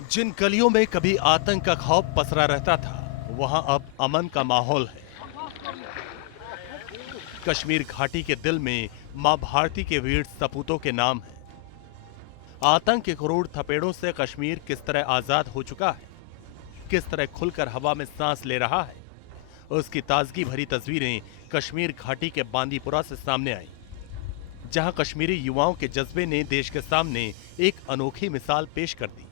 जिन गलियों में कभी आतंक का खौफ पसरा रहता था, वहां अब अमन का माहौल है। कश्मीर घाटी के दिल में मां भारती के वीर सपूतों के नाम है। आतंक के क्रूर थपेड़ों से कश्मीर किस तरह आजाद हो चुका है, किस तरह खुलकर हवा में सांस ले रहा है, उसकी ताजगी भरी तस्वीरें कश्मीर घाटी के बांदीपुरा से सामने आई, जहां कश्मीरी युवाओं के जज्बे ने देश के सामने एक अनोखी मिसाल पेश कर दी।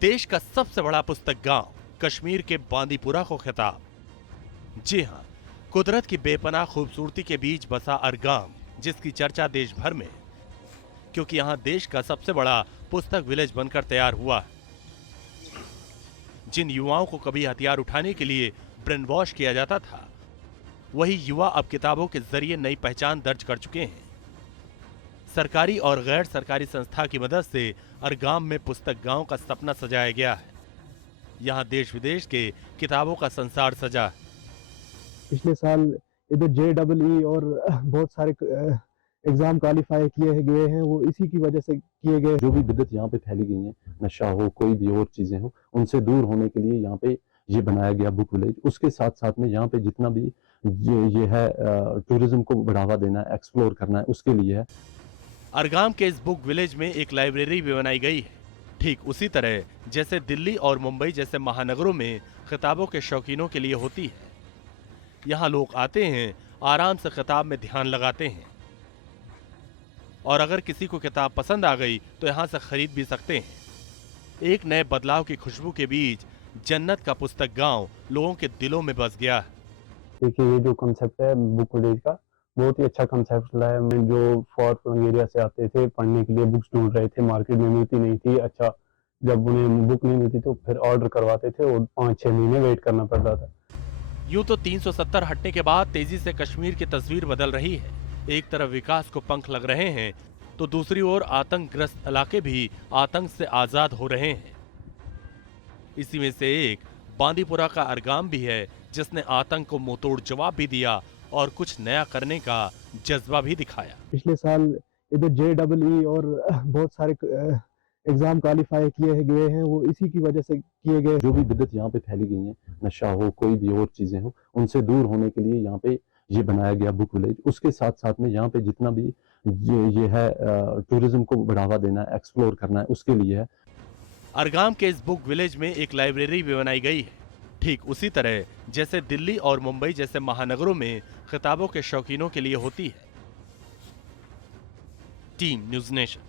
देश का सबसे बड़ा पुस्तक गांव कश्मीर के बांदीपुरा को खिताब। जी हां, कुदरत की बेपनाह खूबसूरती के बीच बसा अरगाम, जिसकी चर्चा देश भर में है, क्योंकि यहां देश का सबसे बड़ा पुस्तक विलेज बनकर तैयार हुआ है। जिन युवाओं को कभी हथियार उठाने के लिए ब्रेन वॉश किया जाता था, वही युवा अब किताबों के जरिए नई पहचान दर्ज कर चुके हैं। सरकारी और गैर सरकारी संस्था की मदद से अरगाम में पुस्तक गांव का सपना सजाया गया है। यहां देश विदेश के किताबों का संसार सजा है। पिछले साल इधर JEE और बहुत सारे एग्जाम क्वालिफाई किए गए हैं, वो इसी की वजह से किए गए। जो भी बिदत यहाँ पे फैली गई है, नशा हो कोई भी और चीजें हो, उनसे दूर होने के लिए यहाँ पे ये बनाया गया बुक विलेज। उसके साथ साथ में यहाँ पे जितना भी ये है टूरिज्म को बढ़ावा देना है, एक्सप्लोर करना है, उसके लिए है। अरगाम के इस बुक विलेज में एक लाइब्रेरी भी बनाई गई है, ठीक उसी तरह जैसे दिल्ली और मुंबई जैसे महानगरों में किताबों के शौकीनों के लिए होती है। यहाँ लोग आते हैं, आराम से किताब में ध्यान लगाते हैं, और अगर किसी को किताब पसंद आ गई तो यहाँ से खरीद भी सकते हैं। एक नए बदलाव की खुशबू के बीच जन्नत का पुस्तक गांव लोगों के दिलों में बस गया है। देखिए, ये जो कंसेप्ट है बुक विलेज का, बहुत ही अच्छा कंसेप्ट लाया। मैं जो फॉर फ्लंग एरिया से आते थे पढ़ने के लिए, बुक्स ढूंढ रहे थे, मार्केट में मिलती नहीं थी। अच्छा, जब उन्हें बुक नहीं मिलती तो फिर ऑर्डर करवाते थे और 5-6 महीने वेट करना पड़ता था। यूं तो 370 हटने के बाद तेजी से कश्मीर की तस्वीर बदल रही है। एक तरफ विकास को पंख लग रहे हैं, तो दूसरी ओर आतंकग्रस्त इलाके भी आतंक से आजाद हो रहे हैं। इसी में से एक बांदीपुरा का अरगाम भी है, जिसने आतंक को मुंहतोड़ जवाब भी दिया और कुछ नया करने का जज्बा भी दिखाया। पिछले साल इधर JEE और बहुत सारे एग्जाम क्वालिफाई किए गए हैं, वो इसी की वजह से किए गए। जो भी बिदत यहाँ पे फैली गई है, नशा हो कोई भी और चीजें हो, उनसे दूर होने के लिए यहाँ पे ये बनाया गया बुक विलेज। उसके साथ साथ में यहाँ पे जितना भी ये है टूरिज्म को बढ़ावा देना है, एक्सप्लोर करना है, उसके लिए है। अरगाम के इस बुक विलेज में एक लाइब्रेरी भी बनाई गई है, ठीक उसी तरह जैसे दिल्ली और मुंबई जैसे महानगरों में किताबों के शौकीनों के लिए होती है। Team news nation.